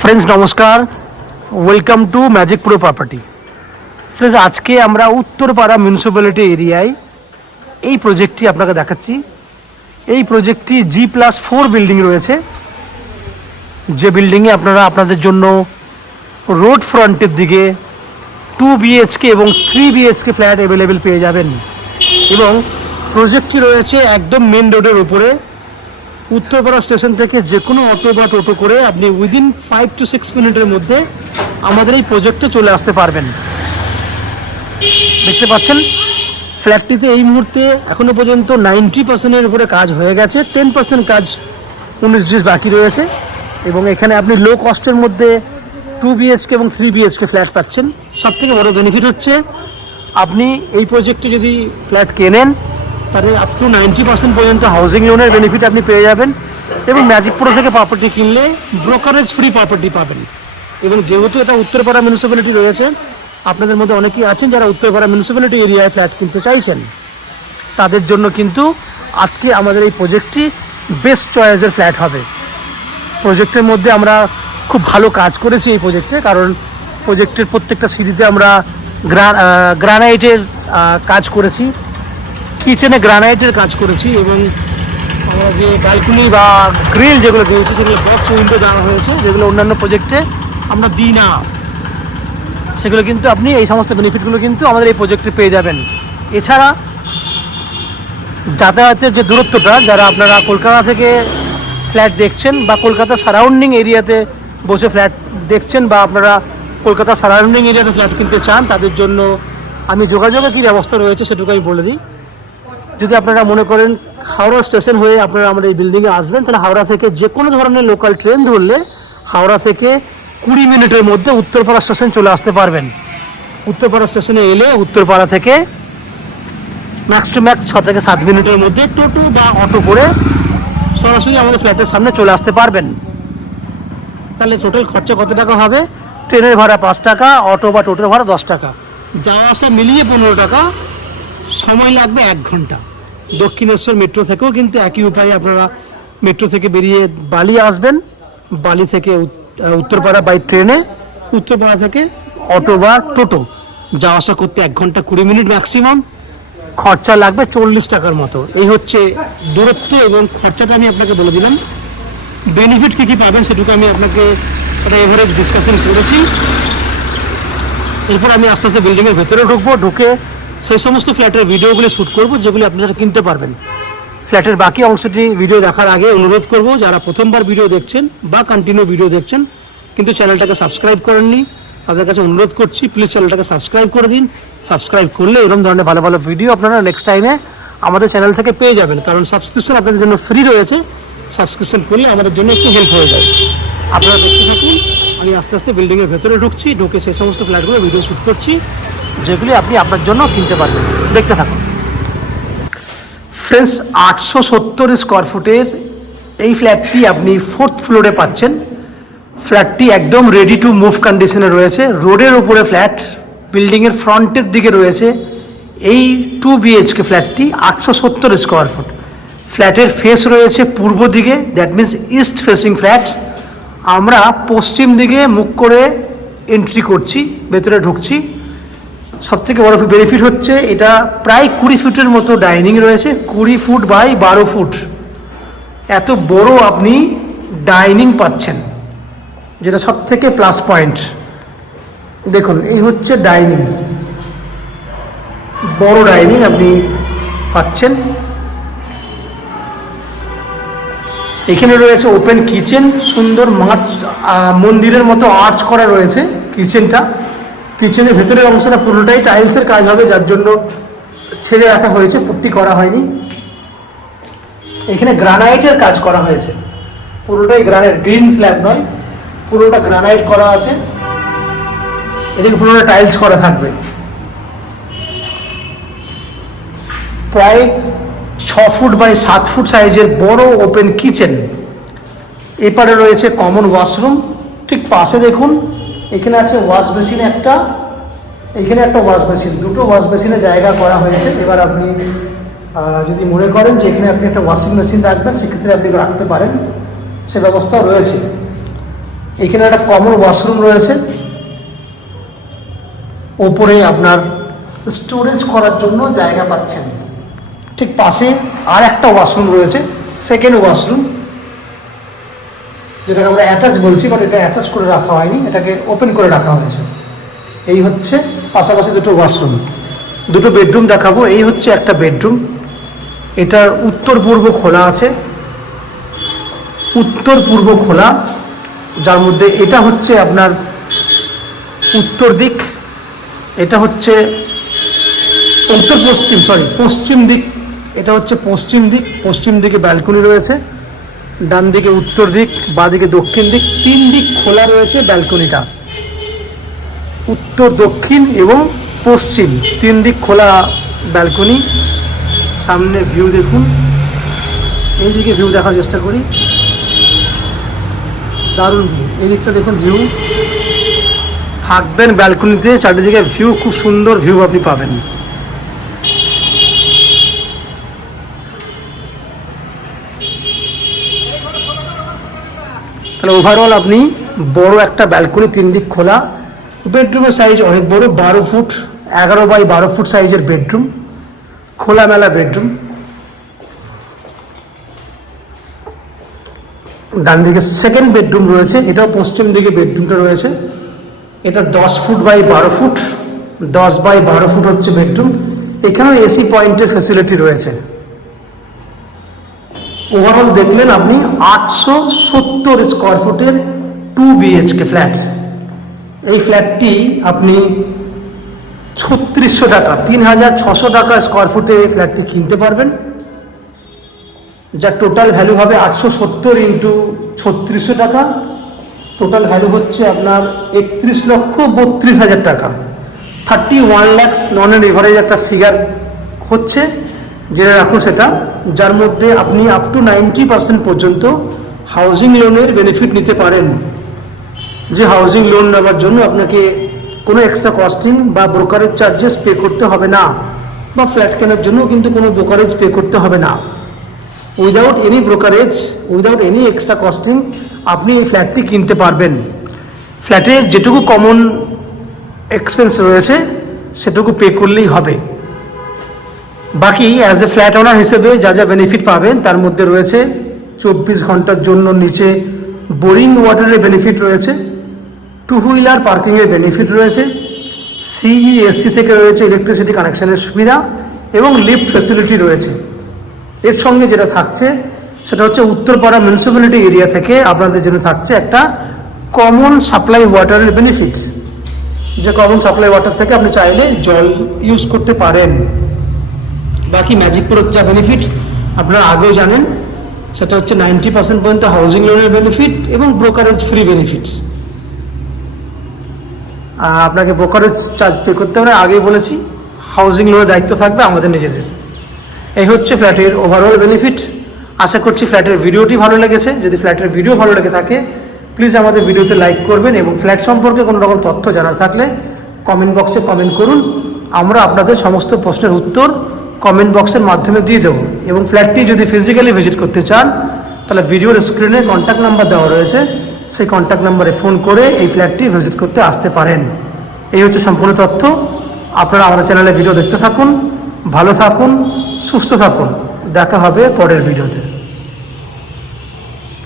Friends नमस्कार, welcome to magic pro property. Friends आज के আমরা উত্তরপাড়া মিউনিসিপ্যালিটি এরিয়ায় এই প্রজেক্টটি আপনাকে দেখাচ্ছি। এই প্রজেক্টটি G+4 বিল্ডিং রয়েছে, যে বিল্ডিংয়ে আপনারা আপনাদের জন্য রোড ফ্রন্টের দিকে 2 BHK এবং 3 BHK ফ্ল্যাট অ্যাভেলেবেল পেয়ে যাবেন এবং প্রজেক্টটি রয়েছে একদম মেন রোডের উপরে। উত্তরপাড়া স্টেশন থেকে যে কোনো অটো বা টোটো করে আপনি উইদিন 5 to 6 মিনিটের মধ্যে আমাদের এই প্রজেক্টে চলে আসতে পারবেন। দেখতে পাচ্ছেন ফ্ল্যাটটিতে এই মুহূর্তে এখনও পর্যন্ত 90%-এর উপরে কাজ হয়ে গেছে, 10% কাজ 19-20 বাকি রয়েছে এবং এখানে আপনি লো কস্টের মধ্যে 2 BHK এবং 3 BHK ফ্ল্যাট পাচ্ছেন। সবথেকে বড় বেনিফিট হচ্ছে আপনি এই প্রজেক্টে যদি ফ্ল্যাট কেনেন তাহলে আপ টু 90% পর্যন্ত হাউজিং লোনের বেনিফিট আপনি পেয়ে যাবেন এবং ম্যাজিক প্রো থেকে প্রপার্টি কিনলে ব্রোকারেজ ফ্রি প্রপার্টি পাবেন। এবং যেহেতু এটা উত্তরপাড়া মিউনিসিপ্যালিটি রয়েছে, আপনাদের মধ্যে অনেকেই আছেন যারা উত্তরপাড়া মিউনিসিপ্যালিটি এরিয়ায় ফ্ল্যাট কিনতে চাইছেন, তাদের জন্য কিন্তু আজকে আমাদের এই প্রজেক্টটি বেস্ট চয়েসের ফ্ল্যাট হবে। প্রজেক্টের মধ্যে আমরা খুব ভালো কাজ করেছি এই প্রজেক্টে, কারণ প্রজেক্টের প্রত্যেকটা সিঁড়িতে আমরা গ্রানাইটের কাজ করেছি, কিচেনে গ্রানাইটের কাজ করেছি এবং আমরা যে ব্যালকনি বা গ্রিল যেগুলো দিয়েছি সেগুলো বক্স উইন্ডো দেওয়া হয়েছে, যেগুলো অন্যান্য প্রজেক্টে আমরা দিই না। সেগুলো কিন্তু আপনি এই সমস্ত বেনিফিটগুলো কিন্তু আমাদের এই প্রজেক্টে পেয়ে যাবেন। এছাড়া যাতায়াতের যে দূরত্বটা, যারা আপনারা কলকাতা থেকে ফ্ল্যাট দেখছেন বা কলকাতা সারাউন্ডিং এরিয়াতে বসে ফ্ল্যাট দেখছেন বা আপনারা কলকাতা সারাউন্ডিং এরিয়াতে ফ্ল্যাট কিনতে চান, তাদের জন্য আমি যোগাযোগের কী ব্যবস্থা রয়েছে সেটুকু আমি বলে দিই। যদি আপনারা মনে করেন হাওড়া স্টেশন হয়ে আপনারা আমাদের এই বিল্ডিংয়ে আসবেন, তাহলে হাওড়া থেকে যে কোনো ধরনের লোকাল ট্রেন ধরলে হাওড়া থেকে 20 মিনিটের মধ্যে উত্তরপাড়া স্টেশন চলে আসতে পারবেন। উত্তরপাড়া স্টেশনে এলে উত্তরপাড়া থেকে ম্যাক্স টু ম্যাক্স 6 থেকে 7 মিনিটের মধ্যে টোটো বা অটো করে সরাসরি আমাদের ফ্ল্যাটের সামনে চলে আসতে পারবেন। তাহলে টোটাল খরচা কত টাকা হবে? ট্রেনের ভাড়া 5 টাকা, অটো বা টোটোর ভাড়া 10 টাকা, যাওয়া আসা মিলিয়ে 15 টাকা, সময় লাগবে 1 ঘন্টা। দক্ষিণেশ্বর মেট্রো থেকেও কিন্তু একই উপায়ে আপনারা মেট্রো থেকে বেরিয়ে বালি আসবেন, বালি থেকে উত্তরপাড়া বাই ট্রেনে, উত্তরপাড়া থেকে অটো বা টোটো যাওয়া আসা করতে 1 ঘন্টা 20 মিনিট ম্যাক্সিমাম, খরচা লাগবে 40 টাকার মতো। এই হচ্ছে দূরত্ব এবং খরচাটা আমি আপনাকে বলে দিলাম। বেনিফিট কী কী পাবেন সেটুকু আমি আপনাকে একটা এভারেজ ডিসকাশন করেছি। এরপর আমি আস্তে আস্তে বিল্ডিংয়ের ভেতরে ঢুকে সেই সমস্ত ফ্ল্যাটের ভিডিওগুলো শ্যুট করব যেগুলি আপনারা কিনতে পারবেন। ফ্ল্যাটের বাকি অংশটি ভিডিও দেখার আগে অনুরোধ করব, যারা প্রথমবার ভিডিও দেখছেন বা কন্টিনিউ ভিডিও দেখছেন কিন্তু চ্যানেলটাকে সাবস্ক্রাইব করেননি, তাদের কাছে অনুরোধ করছি প্লিজ চ্যানেলটাকে সাবস্ক্রাইব করে দিন। সাবস্ক্রাইব করলে এরকম ধরনের ভালো ভালো ভিডিও আপনারা নেক্সট টাইমে আমাদের চ্যানেল থেকে পেয়ে যাবেন, কারণ সাবস্ক্রিপশন আপনাদের জন্য ফ্রি রয়েছে। সাবস্ক্রিপশন করলে আমাদের জন্য একটু হেল্প হয়ে যায়। আপনারা দেখতে থাকুন, আমি আস্তে আস্তে বিল্ডিংয়ের ভেতরে ঢুকে সেই সমস্ত ফ্ল্যাটগুলো ভিডিও শ্যুট করছি যেগুলি আপনি আপনার জন্য কিনতে পারবেন। দেখতে থাকুন। ফ্রেন্ডস 870 স্কোয়ার ফুটের এই ফ্ল্যাটটি আপনি 4th ফ্লোরে পাচ্ছেন। ফ্ল্যাটটি একদম রেডি টু মুভ কন্ডিশনে রয়েছে, রোডের উপরে ফ্ল্যাট, বিল্ডিংয়ের ফ্রন্টের দিকে রয়েছে এই 2 BHK ফ্ল্যাটটি 870 স্কোয়ার ফুট। ফ্ল্যাটের ফেস রয়েছে পূর্ব দিকে, that means east facing flat. আমরা পশ্চিম দিকে মুখ করে এন্ট্রি করছি, ভেতরে ঢুকছি। সবথেকে বড় বেনিফিট হচ্ছে এটা প্রায় 20 ফুটের মতো ডাইনিং রয়েছে, 20 ফুট বাই 12 ফুট, এত বড় আপনি ডাইনিং পাচ্ছেন, যেটা সবথেকে প্লাস পয়েন্ট। দেখুন এই হচ্ছে ডাইনিং, বড় ডাইনিং আপনি পাচ্ছেন। এখানে রয়েছে ওপেন কিচেন, সুন্দর মন্দিরের মতো আর্চ করা রয়েছে কিচেনটা। কিচেনের ভেতরের অংশটা পুরোটাই টাইলসের কাজ হবে, যার জন্য ছেড়ে রাখা হয়েছে, পুট্টি করা হয়নি। এখানে গ্রানাইটের কাজ করা হয়েছে, পুরোটাই গ্রানাইট, গ্রিন স্ল্যাব নয়, পুরোটা গ্রানাইট করা আছে। এদিকে পুরোটা টাইলস করা থাকবে। প্রায় 6 ফুট বাই 7 ফুট সাইজের বড় ওপেন কিচেন। এপারে রয়েছে কমন ওয়াশরুম, ঠিক পাশে দেখুন এখানে আছে ওয়াশ বেসিন একটা, এখানে একটা ওয়াশ বেসিন, দুটো ওয়াশ বেসিনের জায়গা করা হয়েছে। এবার আপনি যদি মনে করেন যে এখানে আপনি একটা ওয়াশিং মেশিন রাখবেন, সেক্ষেত্রে আপনি রাখতে পারেন, সে ব্যবস্থাও রয়েছে। এখানে একটা কমন ওয়াশরুম রয়েছে, ওপরে আপনার স্টোরেজ করার জন্য জায়গা পাচ্ছেন। ঠিক পাশে আর একটা ওয়াশরুম রয়েছে, সেকেন্ড ওয়াশরুম, যেটাকে আমরা অ্যাটাচ বলছি, বাট এটা অ্যাটাচ করে রাখা হয়নি, এটাকে ওপেন করে রাখা হয়েছে। এই হচ্ছে পাশাপাশি দুটো ওয়াশরুম। দুটো বেডরুম দেখাবো। এই হচ্ছে একটা বেডরুম, এটার উত্তর পূর্ব খোলা আছে, উত্তর পূর্ব খোলা, যার মধ্যে এটা হচ্ছে আপনার উত্তর দিক, এটা হচ্ছে উত্তর পশ্চিম, পশ্চিম দিক, এটা হচ্ছে পশ্চিম দিক। পশ্চিম দিকে ব্যালকনি রয়েছে, ডান দিকে উত্তর দিক, বাঁ দিকে দক্ষিণ দিক, 3 দিক খোলা রয়েছে ব্যালকনিটা। উত্তর, দক্ষিণ এবং পশ্চিম 3 দিক খোলা ব্যালকনি। সামনে ভিউ দেখুন, এই দিকে ভিউ দেখার চেষ্টা করি, দারুণ ভিউ। এই দিকটা দেখুন ভিউ, থাকবেন ব্যালকনিতে, চারিদিকে ভিউ, খুব সুন্দর ভিউ আপনি পাবেন। তাহলে ওভারঅল আপনি বড় একটা ব্যালকনি, 3 দিক খোলা, বেডরুমের সাইজ অনেক বড়, 12 ফুট 11 বাই 12 ফুট সাইজের বেডরুম, খোলামেলা বেডরুম। ডান দিকে সেকেন্ড বেডরুম রয়েছে, এটাও পশ্চিম দিকে বেডরুমটা রয়েছে। এটা 10 foot by 12 foot, 10 by 12 foot হচ্ছে বেডরুম। এখানেও এসি পয়েন্টের ফ্যাসিলিটি রয়েছে। ওভারঅল দেখলেন আপনি 870 স্কোয়ার ফুটের 2 BHK ফ্ল্যাট। এই ফ্ল্যাটটি আপনি 3600 টাকা, 3600 টাকা স্কোয়ার ফুটে এই ফ্ল্যাটটি কিনতে পারবেন, যার টোটাল ভ্যালু হবে 870 ইন্টু 3600 টাকা। টোটাল ভ্যালু হচ্ছে আপনার 31,32,000 টাকা, 31 লাখ নন অ্যান্ড এভারেজ একটা ফিগার হচ্ছে, জেনে রাখুন সেটা, যার মধ্যে আপনি আপ টু 90% পর্যন্ত হাউজিং লোনের বেনিফিট নিতে পারেন। যে হাউজিং লোন নেওয়ার জন্য আপনাকে কোনো এক্সট্রা কস্টিং বা ব্রোকারেজ চার্জেস পে করতে হবে না, বা ফ্ল্যাট কেনার জন্য কিন্তু কোনো ব্রোকারেজ পে করতে হবে না। Without any brokerage, without any extra costing আপনি এই ফ্ল্যাটটি কিনতে পারবেন। ফ্ল্যাটে যেটুকু কমন এক্সপেন্স রয়েছে সেটুকু পে করলেই হবে। বাকি অ্যাজ এ ফ্ল্যাট ওনার হিসেবে যা যা বেনিফিট পাবেন তার মধ্যে রয়েছে 24 ঘন্টার জন্য নিচে বোরিং ওয়াটারের বেনিফিট রয়েছে, 2 হুইলার পার্কিংয়ের বেনিফিট রয়েছে, CESC থেকে রয়েছে ইলেকট্রিসিটি কানেকশনের সুবিধা এবং লিফট ফ্যাসিলিটি রয়েছে। এর সঙ্গে যেটা থাকছে সেটা হচ্ছে উত্তরপাড়া মিউনিসিপ্যালিটি এরিয়া থেকে আপনাদের জন্য থাকছে একটা কমন সাপ্লাই ওয়াটারের বেনিফিট, যে কমন সাপ্লাই ওয়াটার থেকে আপনি চাইলে জল ইউজ করতে পারেন। বাকি ম্যাজিক প্রোর যা বেনিফিট আপনারা আগেও জানেন, সেটা হচ্ছে 90% পর্যন্ত হাউজিং লোনের বেনিফিট এবং ব্রোকারেজ ফ্রি বেনিফিট। আপনাকে ব্রোকারেজ চার্জ পে করতে হবে, আগেই বলেছি, হাউজিং লোনের দায়িত্ব থাকবে আমাদের নিজেদের। এই হচ্ছে ফ্ল্যাটের ওভারঅল বেনিফিট। আশা করছি ফ্ল্যাটের ভিডিওটি ভালো লেগেছে। যদি ফ্ল্যাটের ভিডিও ভালো লেগে থাকে প্লিজ আমাদের ভিডিওতে লাইক করবেন, এবং ফ্ল্যাট সম্পর্কে কোনো রকম তথ্য জানার থাকলে কমেন্ট বক্সে কমেন্ট করুন। আমরা আপনাদের সমস্ত প্রশ্নের উত্তর কমেন্ট বক্সের মাধ্যমে দিয়ে দেবো। এবং ফ্ল্যাটটি যদি ফিজিক্যালি ভিজিট করতে চান তাহলে ভিডিওর স্ক্রিনে কন্ট্যাক্ট নাম্বার দেওয়া রয়েছে, সেই কন্ট্যাক্ট নাম্বারে ফোন করে এই ফ্ল্যাটটি ভিজিট করতে আসতে পারেন। এই হচ্ছে সম্পূর্ণ তথ্য। আপনারা আমাদের চ্যানেলে ভিডিও দেখতে থাকুন, ভালো থাকুন, সুস্থ থাকুন। দেখা হবে পরের ভিডিওতে।